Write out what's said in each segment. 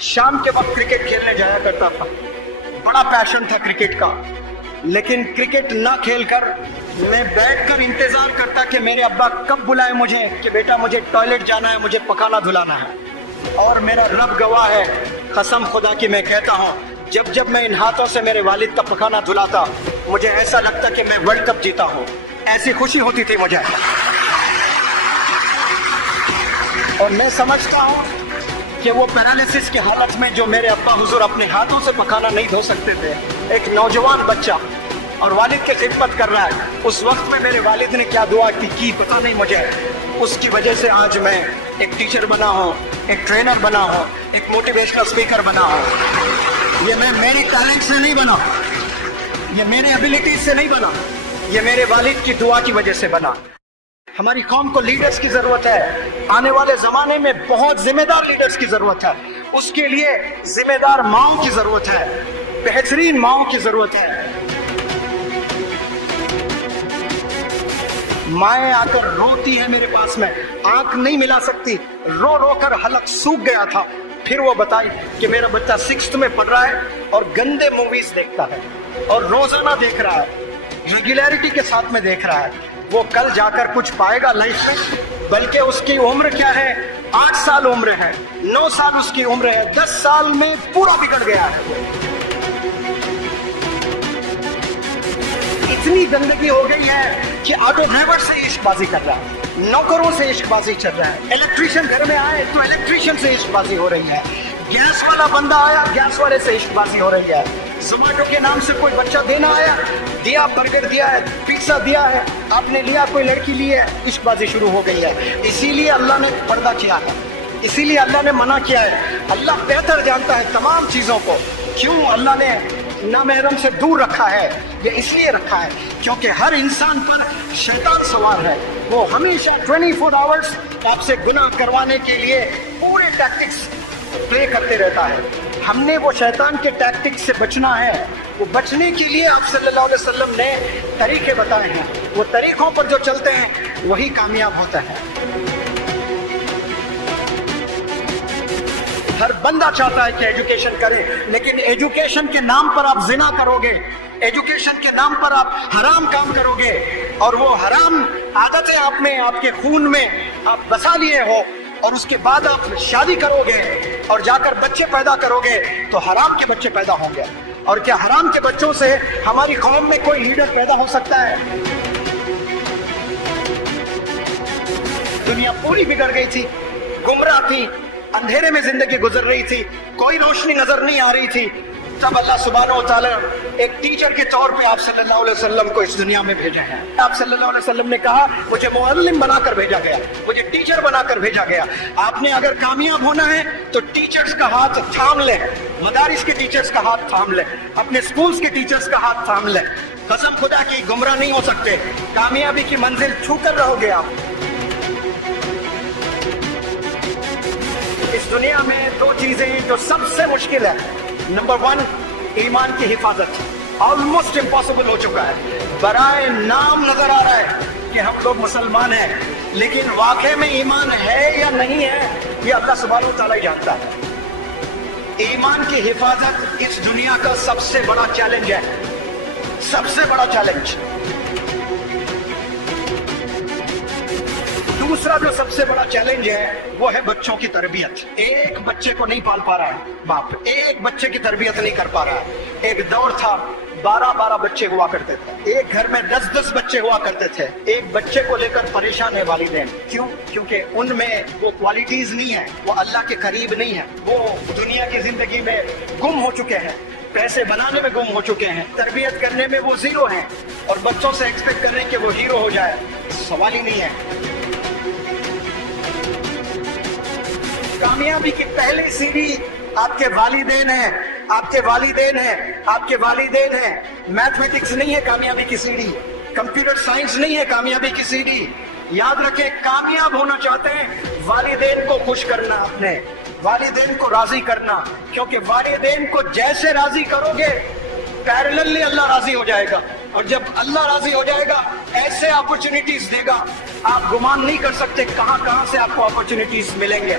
شام کے وقت کرکٹ کھیلنے جایا کرتا تھا، بڑا پیشن تھا کرکٹ کا، لیکن کرکٹ نہ کھیل کر میں بیٹھ کر انتظار کرتا کہ میرے ابا کب بلائے مجھے کہ بیٹا مجھے ٹوائلٹ جانا ہے، مجھے پکانا دھلانا ہے۔ اور میرا رب گواہ ہے، قسم خدا کی میں کہتا ہوں، جب میں ان ہاتھوں سے میرے والد کا پکانا دھلاتا مجھے ایسا لگتا کہ میں ورلڈ کپ جیتا ہوں، ایسی خوشی ہوتی تھی مجھے۔ اور میں سمجھتا ہوں کہ وہ پیرالیسس کی حالت میں جو میرے ابا حضور اپنے ہاتھوں سے پکانا نہیں دھو سکتے تھے، ایک نوجوان بچہ اور والد کی خدمت کر رہا ہے، اس وقت میں میرے والد نے کیا دعا کی پتہ نہیں مجھے، اس کی وجہ سے آج میں ایک ٹیچر بنا ہوں، ایک ٹرینر بنا ہوں، ایک موٹیویشنل اسپیکر بنا ہوں۔ یہ میں میرے ٹیلنٹ سے نہیں بنا، یہ میرے ایبیلٹیز سے نہیں بنا، یہ میرے والد کی دعا کی وجہ سے بنا۔ ہماری قوم کو لیڈرز کی ضرورت ہے، آنے والے زمانے میں بہت ذمہ دار لیڈرز کی ضرورت ہے، اس کے لیے ذمہ دار ماؤں کی ضرورت ہے، بہترین ماؤں کی ضرورت ہے۔ مائیں آ کر روتی ہیں میرے پاس میں، آنکھ نہیں ملا سکتی، رو رو کر حلق سوکھ گیا تھا، پھر وہ بتائی کہ میرا بچہ 6th میں پڑھ رہا ہے اور گندے موویز دیکھتا ہے اور روزانہ دیکھ رہا ہے، ریگولیرٹی کے ساتھ میں دیکھ رہا ہے، وہ کل جا کر کچھ پائے گا لائف میں؟ بلکہ اس کی عمر کیا ہے، 8 سال عمر ہے، 9 سال اس کی عمر ہے، 10 سال میں پورا بگڑ گیا ہے۔ اتنی گندگی ہو گئی ہے کہ آٹو ڈرائیور سے عشق بازی کر رہا ہے، نوکروں سے عشق بازی چل رہا ہے، الیکٹریشین گھر میں آئے تو الیکٹریشین سے عشق بازی ہو رہی ہے، گیس والا بندہ آیا گیس والے سے عشق بازی ہو رہی ہے، زومیٹو کے نام سے کوئی بچہ دینا آیا، دیا برگر دیا ہے، پیزا دیا ہے، آپ نے لیا کوئی لڑکی لی ہے، عشق بازی شروع ہو گئی ہے۔ اسی لیے اللہ نے پردہ کیا ہے، اسی لیے اللہ نے منع کیا ہے۔ اللہ بہتر جانتا ہے تمام چیزوں کو، کیوں اللہ نے نامحرم سے دور رکھا ہے؟ یہ اس لیے رکھا ہے کیونکہ ہر انسان پر شیطان سوار ہے، وہ ہمیشہ 24 آورز آپ سے گناہ کروانے کے لیے پورے ٹیکٹکس پلے کرتے رہتا ہے۔ ہم نے وہ شیطان کے ٹیکٹکس سے بچنا ہے، وہ بچنے کے لیے آپ صلی اللہ علیہ وسلم نے طریقے بتائے ہیں، وہ طریقوں پر جو چلتے ہیں وہی کامیاب ہوتا ہے۔ ہر بندہ چاہتا ہے کہ ایجوکیشن کرے، لیکن ایجوکیشن کے نام پر آپ زنا کرو گے، ایجوکیشن کے نام پر آپ حرام کام کرو گے، اور وہ حرام عادتیں آپ میں، آپ کے خون میں آپ بسا لیے ہو، اور اس کے بعد آپ شادی کرو گے اور جا کر بچے پیدا کرو گے تو حرام کے بچے پیدا ہوں گے۔ اور کیا حرام کے بچوں سے ہماری قوم میں کوئی لیڈر پیدا ہو سکتا ہے؟ دنیا پوری بگڑ گئی تھی، گمراہ تھی، اندھیرے میں زندگی گزر رہی تھی، کوئی روشنی نظر نہیں آ رہی تھی، تب اللہ سبحانہ و تعالیٰ ایک ٹیچر کے طور پہ آپ صلی اللہ علیہ وسلم کو اس دنیا میں بھیجا ہے۔ آپ صلی اللہ علیہ وسلم نے کہا مجھے معلم بنا کر بھیجا گیا، مجھے ٹیچر بنا کر بھیجا گیا۔ آپ نے اگر کامیاب ہونا ہے تو ٹیچرز کا ہاتھ تھام لیں، مدارس کے ٹیچرز کا ہاتھ تھام لیں، اپنے سکولز کے ٹیچرز کا ہاتھ تھام لیں، قسم خدا کی گمراہ نہیں ہو سکتے، کامیابی کی منزل چھو کر رہو گے آپ۔ اس دنیا میں 2 چیزیں جو سب سے مشکل ہے، نمبر 1 ایمان کی حفاظت، آلموسٹ امپاسبل ہو چکا ہے، برائے نام نظر آ رہا ہے کہ ہم لوگ مسلمان ہیں، لیکن واقع میں ایمان ہے یا نہیں ہے یہ اللہ سبحانہ و تعالیٰ ہی جانتا ہے۔ ایمان کی حفاظت اس دنیا کا سب سے بڑا چیلنج ہے، سب سے بڑا چیلنج۔ دوسرا جو سب سے بڑا چیلنج ہے وہ ہے بچوں کی تربیت۔ ایک بچے کو نہیں پال پا رہا ہے باپ، ایک بچے کی تربیت نہیں کر پا رہا ہے۔ ایک دور تھا 12 بچے ہوا کرتے تھے، ایک گھر میں 10 بچے ہوا کرتے تھے، ایک بچے کو لے کر پریشان ہے والدین۔ کیوں؟ کیونکہ ان میں وہ کوالٹیز نہیں ہیں، وہ اللہ کے قریب نہیں ہیں، وہ دنیا کی زندگی میں گم ہو چکے ہیں، پیسے بنانے میں گم ہو چکے ہیں، تربیت کرنے میں وہ زیرو ہیں، اور بچوں سے ایکسپیکٹ کرنے کہ وہ ہیرو ہو جائے سوال ہی نہیں ہے۔ کامیابی کی پہلی سیڑھی آپ کے والدین ہیں، آپ کے والدین ہیں، آپ کے والدین ہیں۔ میتھمیٹکس نہیں ہے کامیابی کی سیڑھی، کمپیوٹر سائنس نہیں ہے کامیابی کی سیڑھی۔ یاد رکھیں، کامیاب ہونا چاہتے ہیں والدین کو خوش کرنا، اپنے والدین کو راضی کرنا، کیونکہ والدین کو جیسے راضی کرو گے پیرللی اللہ راضی ہو جائے گا، اور جب اللہ راضی ہو جائے گا ایسے اپرچونٹیز دے گا آپ گمان نہیں کر سکتے کہاں کہاں سے آپ کو اپرچونٹیز ملیں گے۔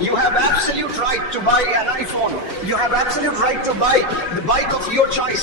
You have absolute right to buy an iPhone. You have absolute right to buy the bike of your choice.